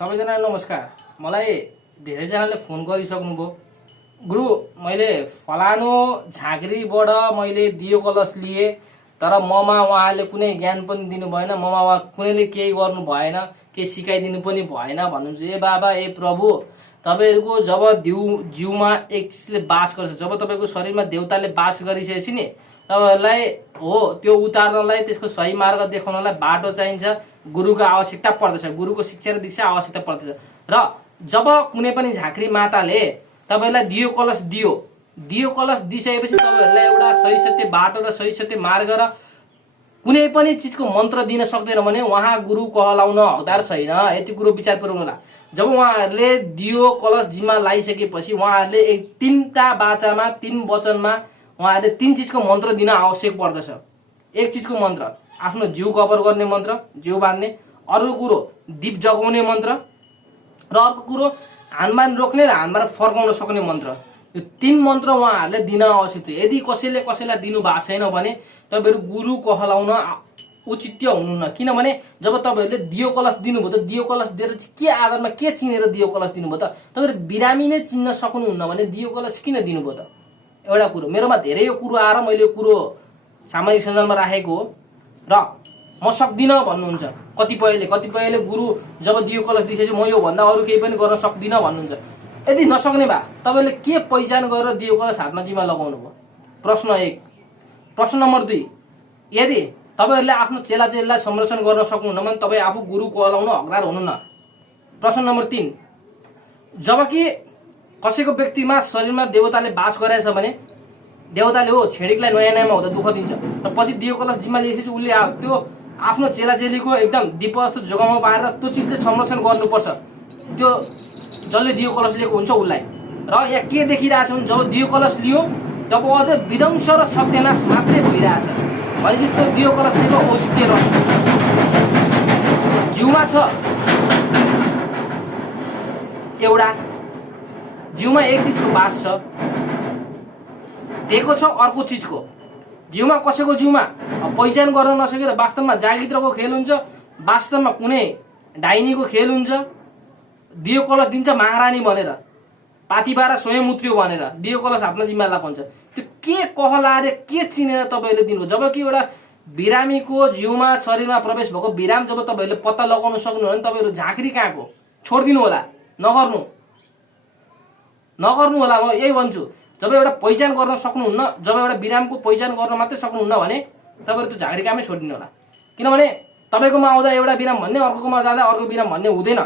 सबैजना नमस्कार। मलाई धेरैजनाले फोन गरिसक्नुभयो, गुरु मैले फलानो झाँक्रीबाट मैले दियो कलश लिए, तर ममा उहाँले कुनै ज्ञान पनि दिनु भएन, ममा उहाँ कुनैले केही गर्नु भएन, केही सिकाइदिनु पनि भएन भन्नुहुन्छ। ए बाबा, ए प्रभु, तपाईँको जब जिउमा एक चिजले बास गर्छ, जब तपाईँको शरीरमा देवताले बास गरिसकेपछि नि तपाईँहरूलाई हो त्यो उतार्नलाई, त्यसको सही मार्ग देखाउनलाई बाटो चाहिन्छ, गुरुको आवश्यकता पर्दछ, गुरुको शिक्षा र दीक्षा आवश्यकता पर्दछ। र जब कुनै पनि झाँक्री माताले तपाईँलाई दियो कलश दिइसकेपछि तपाईँहरूलाई एउटा सही सत्य बाटो र सही सत्य मार्ग र कुनै पनि चिजको मन्त्र दिन सक्दैन भने उहाँ गुरु कहलाउन हकदार छैन। यति कुरो विचार पुर्याउनुहोला। जब उहाँहरूले दियो कलश जिम्मा लगाइसकेपछि उहाँहरूले तीनटा बाचामा, तीन वचनमा उहाँहरूले तीन चिजको मन्त्र दिन आवश्यक पर्दछ। एक चिजको मन्त्र आफ्नो जिउ कभर गर्ने मन्त्र, जिउ बाँध्ने। अर्को कुरो दीप जगाउने मन्त्र, र अर्को कुरो हानमान रोक्ने र हानमान फर्काउन सक्ने मन्त्र। यो तीन मन्त्र उहाँहरूले दिन आवश्यक थियो। यदि कसैले कसैलाई दिनु भएको छैन भने तपाईँहरू गुरु कहलाउन औचित्य हुनुहुन्न। किनभने जब तपाईँहरूले दियो कलश दिनुभयो त दियो कलश दिएर के आधारमा, के चिनेर दियो कलश दिनुभयो त? तपाईँहरू बिरामी नै चिन्न सक्नुहुन्न भने दियो कलश किन दिनुभयो त? एउटा कुरो मेरोमा धेरै यो कुरो आएर मैले यो कुरो सामाजिक सञ्जालमा राखेको हो र म सक्दिनँ भन्नुहुन्छ। कतिपयले गुरु जब दियो कलश दिइसकेपछि म यो भन्दा अरू केही पनि गर्न सक्दिनँ भन्नुहुन्छ। यदि नसक्ने भए तपाईँले के पहिचान गरेर दियो कलश हातमा जिम्मा लगाउनु भयो? प्रश्न 1। प्रश्न नम्बर 2, यदि तपाईँहरूले आफ्नो चेलालाई संरक्षण गर्न सक्नुहुन्न भने तपाईँ आफू गुरु कहलाउन हकदार हुनुहुन्न। प्रश्न नम्बर 3, जबकि कसैको व्यक्तिमा शरीरमा देवताले बास गराएछ भने देवताले हो छेडिकलाई नयाँ नयाँमा हुँदा दुःख दिन्छ, र पछि दियो कलश जिम्मा लिएपछि उसले त्यो आफ्नो चेलाचेलीको एकदम दीपस्थ जग्गामा पारेर त्यो चिजले संरक्षण गर्नुपर्छ, त्यो जसले दियो कलश लिएको हुन्छ उसलाई। र यहाँ के देखिरहेछ भने जब दियो कलश लियो तब अझै विध्वंस र सत्यानाश मात्रै भइरहेछ। भनेपछि त्यो दियो कलश लिएको औचित्य रह्यो। जिउमा छ एउटा, जिउमा एक चिजको बास छ, दिएको छ अर्को चिजको। जिउमा कसैको जिउमा पहिचान गर्न नसकेर वास्तवमा जागित्रको खेल हुन्छ, वास्तवमा कुनै डाइनीको खेल हुन्छ। दियो कलश दिन्छ महारानी भनेर, पाथिबारा स्वयं मुत्रियो भनेर दियो कलश हातमा जिम्मा लगाएको हुन्छ। त्यो के कहलाएर के चिनेर तपाईँहरूले दिनु? जबकि एउटा बिरामीको जिउमा शरीरमा प्रवेश भएको बिराम जब तपाईँहरूले पत्ता लगाउन सक्नुहुन्छ भने तपाईँहरू झाँक्री कहाँको छोडिदिनु होला, नगर्नु होला। म यही भन्छु, जब एउटा पहिचान गर्न सक्नुहुन्न, जब एउटा बिरामको पहिचान गर्न मात्रै सक्नुहुन्न भने तपाईँहरू त्यो झाँक्री कामै छोडिदिनु होला। किनभने तपाईँकोमा आउँदा एउटा बिराम भन्ने, अर्कोमा जाँदा अर्को बिराम भन्ने हुँदैन।